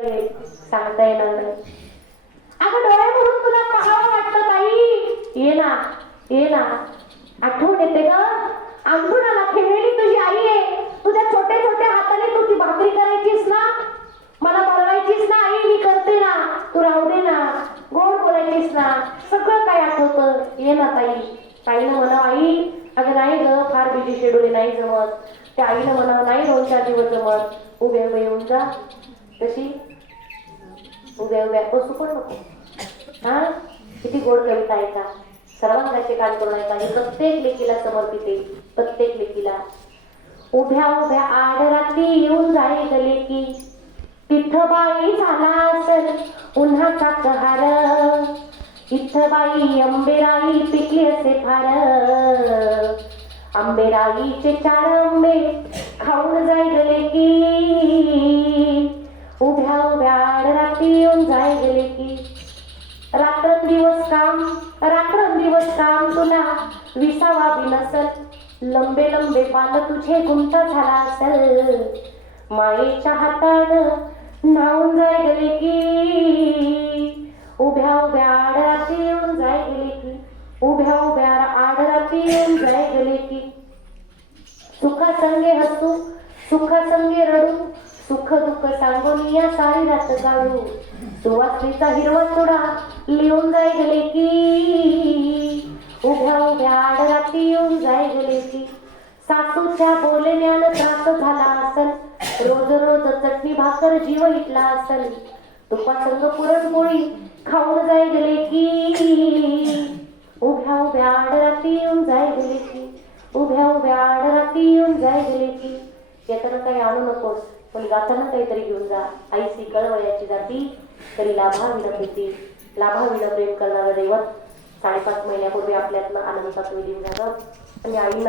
सांगता येणार नाही. अगं डोळे म्हणून तुला पाहावं वाटतं ताई ये ना ये ना. आठवण येते का अंगुणाला खेळलेली तुझी आई आहे. तुझ्या छोट्या छोट्या हाताने तू ती भाकरी करायचीस ना? मला बोलवायचीस ना आई मी करते ना. तू राहू दे ना. गोड बोलायचीस ना. सगळं काय आठवतं. ये ना ताई. ताईनं म्हणा आई अगं नाही ग फार बिझी शेड्यूल नाही जमत. त्या आईनं म्हणा नाही दोन चार दिवस जमत. उभे उभे येऊन जा. तशी? उभ्या उभ्या. बसू पण नको. हा? किती गोड कविता आहे का? सर्वांगाचे काम करून ऐका हे प्रत्येक लेखीला समर्पित आहे प्रत्येक लेखीला उभ्या उभ्या आड रात्री येऊन जाई गले की तिथं बाई झाला असेल उन्हाचा कहार इथं बाई अंबेराई पिकली असे फार. आंबेराईचे चार आंबे खाऊन जाई पुन्हा विसावा बी लंबे लंबे पाल तुझे गुंता झाला असल. मायेच्या हातानं नावून जाय गेले की उभ्या उभ्या आड येऊन जाय गेले की उभ्या उभ्या आडराती येऊन जाय गेले की. सुखासंगे हसू सुखासंगे रडू सुख दुःख सांगून या सारी रात काढू सुवासनीचा हिरवा चुडा लिहून जाय गेले की उभ्या उभ्या आडराती येऊन जाय गेले की सासूच्या बोलण्यानं त्रास झाला असल रोज रोज चटणी भाकर जीव इटला असल तुपासंग पुरणपोळी खाऊन जाय गेले की उभ्या उभ्या आडराती येऊन जाय गेले की उभ्या उभ्या आडराती येऊन जाय गेले की येताना काही आणू नकोस. पण जाताना काहीतरी घेऊन जा. आईसी कळवयाची जाती. तरी लाभाविलं प्रीती. लाभाविलं प्रेम करणारं दैवत. साडेपाच महिन्यापूर्वी आपल्यातनं आनंदात विलीन झालं आणि आईनं